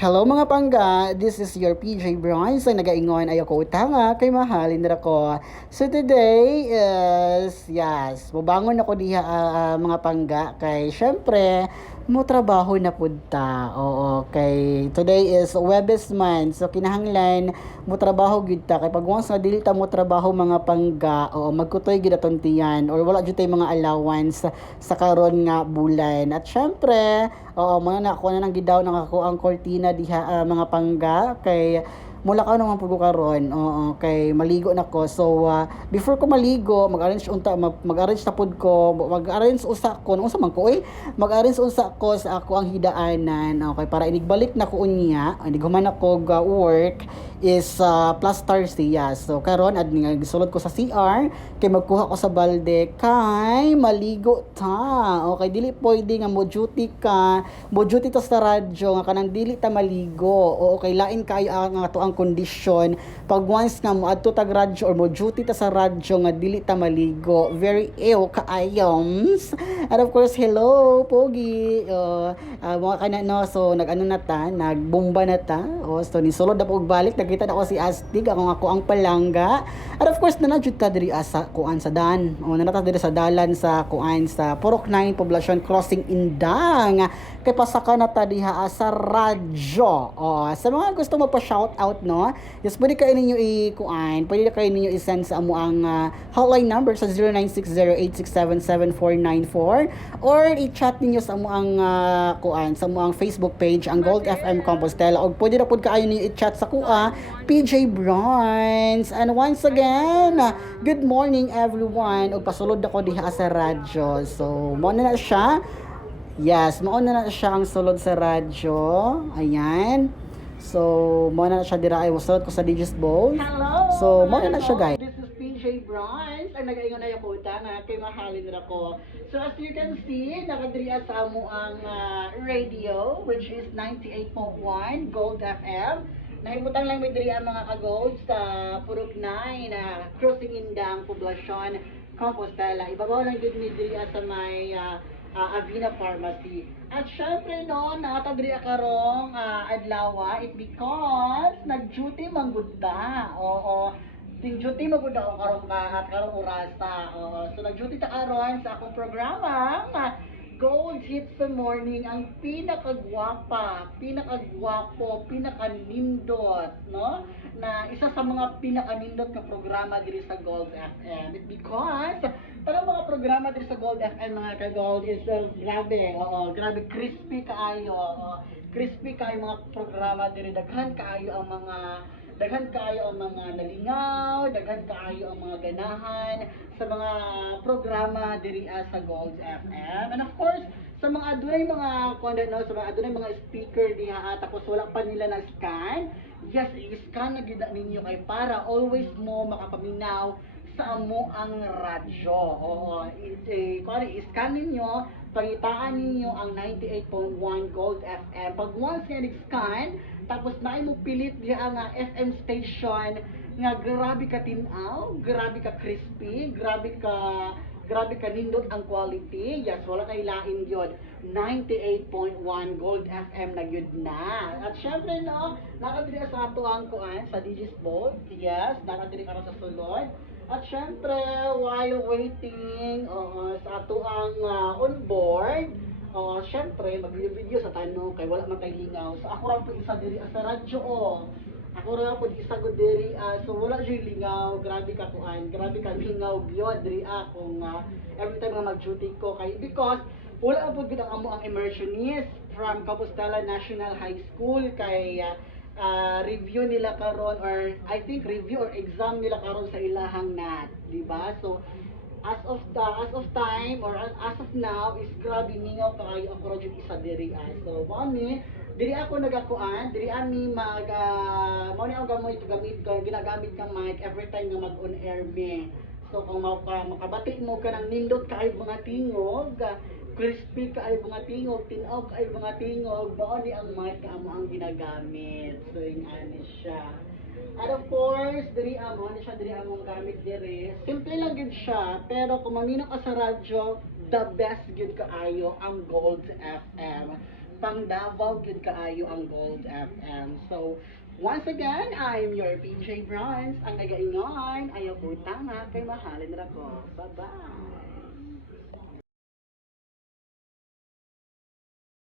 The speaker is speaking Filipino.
Hello mga pangga, this is your PJ Bronze ay nagaingon ayaw ko utanga kay mahalin na ko. So today is, yes, bubangon ako diha mga pangga kay syempre mo trabaho na punta. Oo, kay today is Webes month. So kinahanglan mo trabaho gid ta kay pag once nga dili ta mo trabaho mga pangga, o magkutoy gid aton tiyan or wala jud tay mga allowance sa karon nga bulan. At syempre, oo, muna na ako na nang gidaw nang ako ang kortina diha mga pangga kay mula ka naman pud ko karon. Oo, kay maligo na ko. So before ko maligo, mag-arrange ta pud ko, mag-arrange usa ko, unsa man ko mag-arrange usa ko sa ako ang hidaanan. Okay, para inigbalik na ko unya, iniguman ako ga work is plus Thursday. Yeah. So karon ad nga gisulod ko sa CR kay magkuha ko sa balde kay maligo ta. Okay, dili pwede nga mo duty ka, mo duty ta sa radyo nga kanang dili ta maligo. O okay, lain kayo ang ato ang kondisyon pag once nga mo adto tag radyo or mo duty ta sa radyo nga dili ta maligo. Very ew kaayoms. And of course, hello pogi. Mga kana no, so nag-ano na ta, nagbomba na ta. So nisulod na po og balik, nakita na ko si Astig, ako ang palangga. At of course, nanajud ta diri sa kuan sa Dan. Nanata diri sa dalan sa kuan sa Purok 9 Poblacion Crossing Indang. Kay pasaka na ta diha sa radyo. Sa mga gusto mo pa shout out no, yes, pwede kayo ninyo i-kuan, pwede kayo ninyo i-send sa amo ang hotline number sa 0960-867-7494 or i-chat ninyo sa amo ang kuan sa amo ang Facebook page ang Gold FM Compostela, o pwede na pud kaayo ninyo i-chat sa kuha PJ Bronze. And once again, good morning everyone, og pasulod ako diha sa radyo. So mo na siya. Yes, mauna na siya ang sulod sa radyo. Ayan. So, mauna na siya dira ay sulod ko sa Digis Bowl. Hello! So, mauna na siya, guys. This is PJ Bronze. Ang nag-ingon na yung kuta na kay mahalin na ko. So, as you can see, nakadriya sa mo ang radio, which is 98.1 Gold FM. Nahimutang lang may diri ang mga ka-gold sa Purok 9 na Crossing Indang, Poblacion, Compostela. Ibabaw lang din ni diri sa may Avina Pharmacy. At syempre no, nakatagri karong adlaw, it because nag-duty manggunda. Oo. Ting duty magunda ko karong orasa. Oo. So nag-duty ta karon sa akong programa, Gold Hits the Morning, ang pinakagwapa, pinakagwapo, pinakanindot, no? Na isa sa mga pinakanindot na programa diri sa Gold FM. Because parang mga programa diri sa Gold FM mga ka-Gold is grabe, grabe crispy kaayo. Crispy kaayo mga programa diri, daghan kaayo ang mga nalingaw, daghan kaayo ang mga ganahan sa mga programa diri sa Gold FM. And of course, sa mga adunay mga content no, sa mga adunay mga speaker diha tapos wala pa nila na scan, yes, i-scan na gid ninyo kay para always mo makapaminaw sa amo ang radyo. Oo, i-scan ninyo, pangitaan ninyo ang 98.1 Gold FM. Pag once nga nag-scan, tapos na mo pilit diya ang FM station nga grabe ka tinaw, grabe ka crispy, grabe ka nindot ang quality. Yes, wala kay lain yun. 98.1 Gold FM na yun na. At syempre no, nakadiri sa ato ang kuan sa Digis Bowl. Yes, nakadiri karon sa sulod. At syempre, while waiting sa ato ang on board, syempre, mag-video sa tanong kay wala man tay lingaw. So ako ra po isa diri sa radyo Ako ra po isa ko diri so wala jud lingaw, grabe ka kuan, grabe ka lingaw gyud diri kung every time nga mag-duty ko kay because wala po gid ang amo ang immersionist from Compostela National High School kay review nila karon, or I think review or exam nila karon sa ilahang NAT, di ba? So as of time or as of now is grabe ningaw kaayo ang project isa diri so mami diri ako nagakuan diri ami mo ni ang ginagamit kang mic every time nga mag on air me. So kung makabati mo ka ng nindot kaayo mga tingog, crispy kaayo mga tingog, tinaw kaayo mga tingog, mao ni ang mic nga amo ang ginagamit. So ingani siya. And of course, diri amo, ni siya diri among gamit diri. Simple lang gid siya, pero kung mamino ka sa radyo, the best gid kaayo ang Gold FM. pang Davao gyud kaayo ang Gold FM. So, once again, I'm your PJ Bronze. Ang nagaingon, ayaw ko tanga kay mahalin ra ko. Bye-bye!